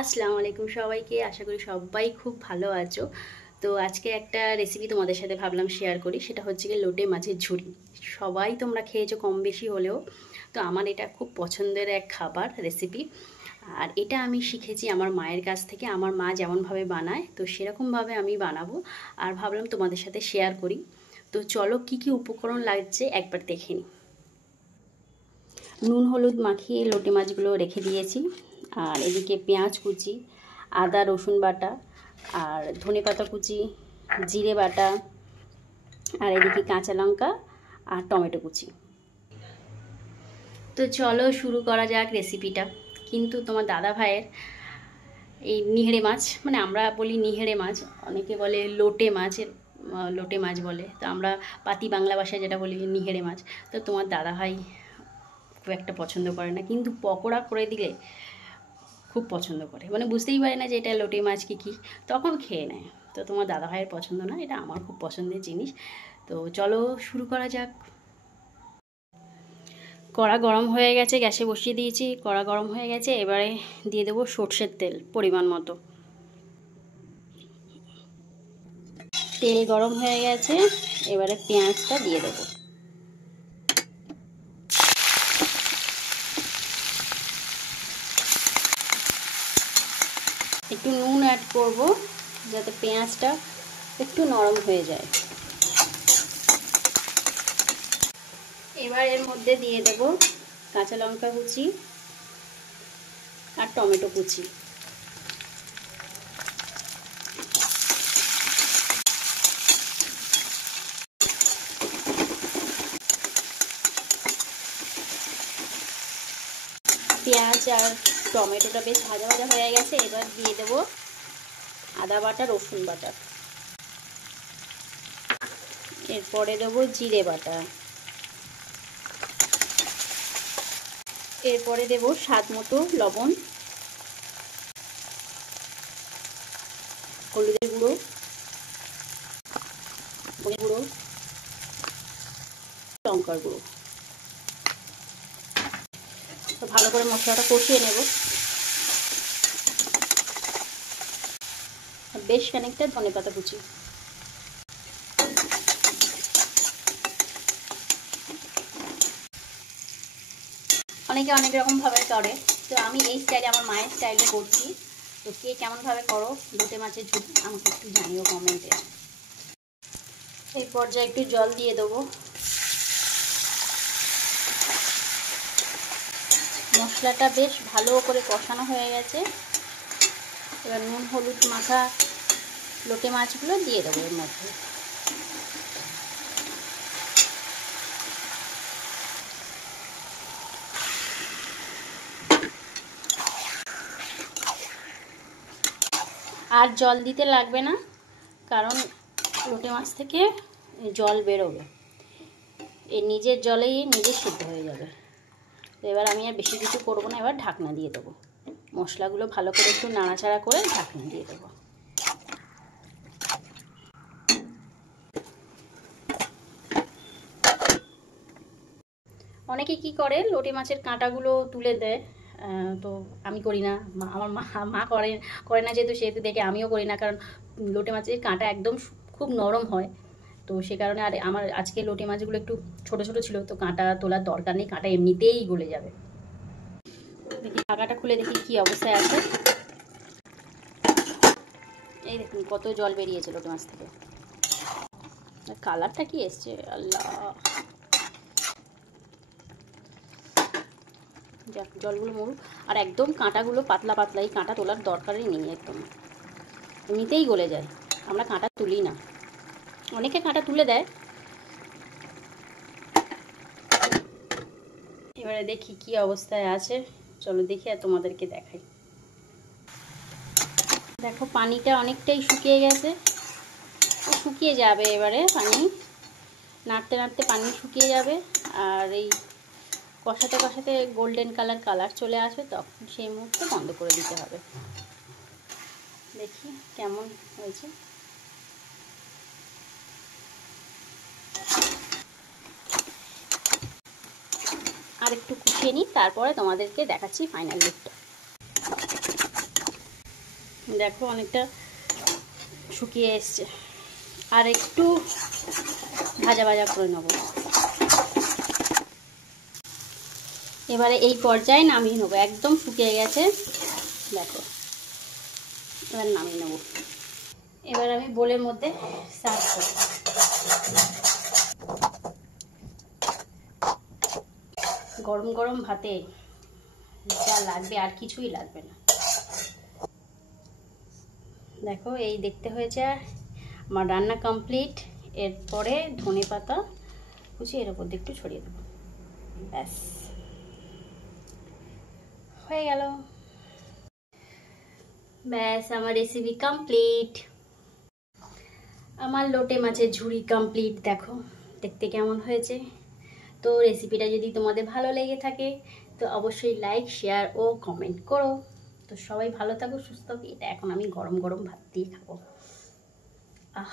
আসসালামু আলাইকুম সবাইকে। আশা করি সবাই খুব ভালো আছো। তো আজকে একটা রেসিপি তোমাদের সাথে ভাবলাম শেয়ার করি, সেটা হচ্ছে গিয়ে লোটে মাছের ঝুড়ি। সবাই তোমরা খেয়েছো কম বেশি হলেও, তো আমার এটা খুব পছন্দের এক খাবার রেসিপি। আর এটা আমি শিখেছি আমার মায়ের কাছ থেকে। আমার মা যেমনভাবে বানায় তো সেরকমভাবে আমি বানাবো, আর ভাবলাম তোমাদের সাথে শেয়ার করি। তো চলো কি কি উপকরণ লাগছে একবার দেখে নিই। নুন হলুদ মাখিয়ে লোটে মাছগুলো রেখে দিয়েছি। আর এদিকে পেঁয়াজ কুচি, আদা রসুন বাটা, আর ধনেপাতা কুচি, জিরে বাটা, আর এদিকে কাঁচা লঙ্কা আর টমেটো কুচি। তো চলো শুরু করা যাক রেসিপিটা। কিন্তু তোমার দাদা ভাইয়ের এই নিহেড়ে মাছ, মানে আমরা বলি নিহেড়ে মাছ, অনেকে বলে লোটে মাছের, লোটে মাছ বলে, তো আমরা পাতি বাংলা ভাষায় যেটা বলি নিহেড়ে মাছ। তো তোমার দাদা ভাই খুব একটা পছন্দ করে না, কিন্তু পকোড়া করে দিলে খুব পছন্দ করে, মানে বুঝতেই পারে না যে এটা লোটে মাছ কি কী, তখন খেয়ে নেয়। তো তোমার দাদা ভাইয়ের পছন্দ না, এটা আমার খুব পছন্দের জিনিস। তো চলো শুরু করা যাক। কড়া গরম হয়ে গেছে, গ্যাসে বসিয়ে দিয়েছি, কড়া গরম হয়ে গেছে। এবারে দিয়ে দেবো সর্ষের তেল পরিমাণ মতো। তেল গরম হয়ে গেছে, এবারে পেঁয়াজটা দিয়ে দেবো। একটু নুন অ্যাড করব যাতে পেঁয়াজটা একটু নরম হয়ে যায়। এবার এর মধ্যে দিয়ে দেব কাঁচা লঙ্কা কুচি আর টমেটো কুচি। পেঁয়াজ আর টমেটোটা বেশ ভাজা ভাজা হয়ে গেছে, এবার দিয়ে দেবো আদা বাটা রসুন বাটা। এরপরে দেবো জিরে বাটা। এরপরে দেবো স্বাদ মতো লবণ, হলুদের গুঁড়ো, ধনে গুঁড়ো, লঙ্কার গুঁড়ো। তো ভালো করে মশলাটা কষিয়ে নেব। বেশ খানিকটা ধনেপাতা কুচি। অনেকে অনেক রকমভাবে করে, তো আমি এই স্টাইলে, আমার মায়ের স্টাইলে করছি। তো কে কেমনভাবে করো লোটে মাছের ঝুড়ি আমাকে একটু জানিও কমেন্টে। এই পর্যায়ে একটু জল দিয়ে দেবো। মশলাটা বেশ ভালো করে কষানো হয়ে গেছে। এবার নুন হলুদ মাখা লোটে মাছগুলো দিয়ে দেবো এর মধ্যে। আর জল দিতে লাগবে না, কারণ লোটে মাছ থেকে জল বেরোবে, এই নিজের জলেই নিজে সিদ্ধ হয়ে যাবে। তো এবার আমি আর বেশি কিছু করবো না, এবার ঢাকনা দিয়ে দেবো। মশলাগুলো ভালো করে একটু নাড়াচাড়া করে ঢাকনা দিয়ে দেবো। অনেকে কি করে লোটে মাছের কাঁটাগুলো তুলে দেয়, তো আমি করি না। আমার মা করে না, যেহেতু দেখে আমিও করি না, কারণ লোটে মাছের কাঁটা একদম খুব নরম হয়। তো সে কারণে, আর আমার আজকে লোটে মাছগুলো একটু ছোট ছোট ছিল, তো কাঁটা তোলার দরকার নেই, কাঁটা এমনিতেই গলে যাবে। দেখি ঢাকাটা খুলে দেখি কি অবস্থায় আছে। এই দেখুন কত জল বেরিয়েছে লোটে মাছ থেকে, কালারটা কি এসছে আল্লাহ। যাক, জলগুলো মরুক। আর একদম কাঁটাগুলো পাতলা পাতলা, এই কাঁটা তোলার দরকারই নেই, একদম এমনিতেই গলে যায়, আমরা কাঁটা তুলি না, অনেকে কাঁটা তুলে দেয়। এবারে দেখি কি অবস্থায় আছে, চলো দেখি আর তোমাদেরকে দেখাই। দেখো পানিটা অনেকটাই শুকিয়ে গেছে, শুকিয়ে যাবে এবারে পানি, নাড়তে নাড়তে পানি শুকিয়ে যাবে। আর এই কষাতে কষাতে গোল্ডেন কালার চলে আসবে, তখন সেই মুহূর্তে বন্ধ করে দিতে হবে। দেখি কেমন হয়েছে। আর একটু কষিয়ে নিই, তারপরে তোমাদেরকে দেখাচ্ছি ফাইনাল লুকটা। দেখো অনেকটা শুকিয়ে এসছে, আর একটু ভাজা ভাজা করে নেব। এবারে এই পর্যায়ে নামিয়ে নেবো, একদম শুকিয়ে গেছে দেখো। এবার নামিয়ে নেব। এবার আমি বোলের মধ্যে সার্ভ করব। গরম গরম ভাতে যা লাগবে আর কিছুই লাগবে না। দেখো এই দেখতে হয়েছে আমার রান্না কমপ্লিট। এরপরে ধনে পাতা কুচি এর উপর দিয়ে একটু ছড়িয়ে দেবো, ব্যাস হয়ে গেল। ব্যাস আমার রেসিপি কমপ্লিট। আমার লোটে মাছের ঝুড়ি কমপ্লিট। দেখো দেখতে কেমন হয়েছে। তো রেসিপিটা যদি তোমাদের ভালো লেগে থাকে তো অবশ্যই লাইক, শেয়ার ও কমেন্ট করো। তো সবাই ভালো থাকো, সুস্থ থাকো। এটা এখন আমি গরম গরম ভাত দিয়ে খাবো। আহ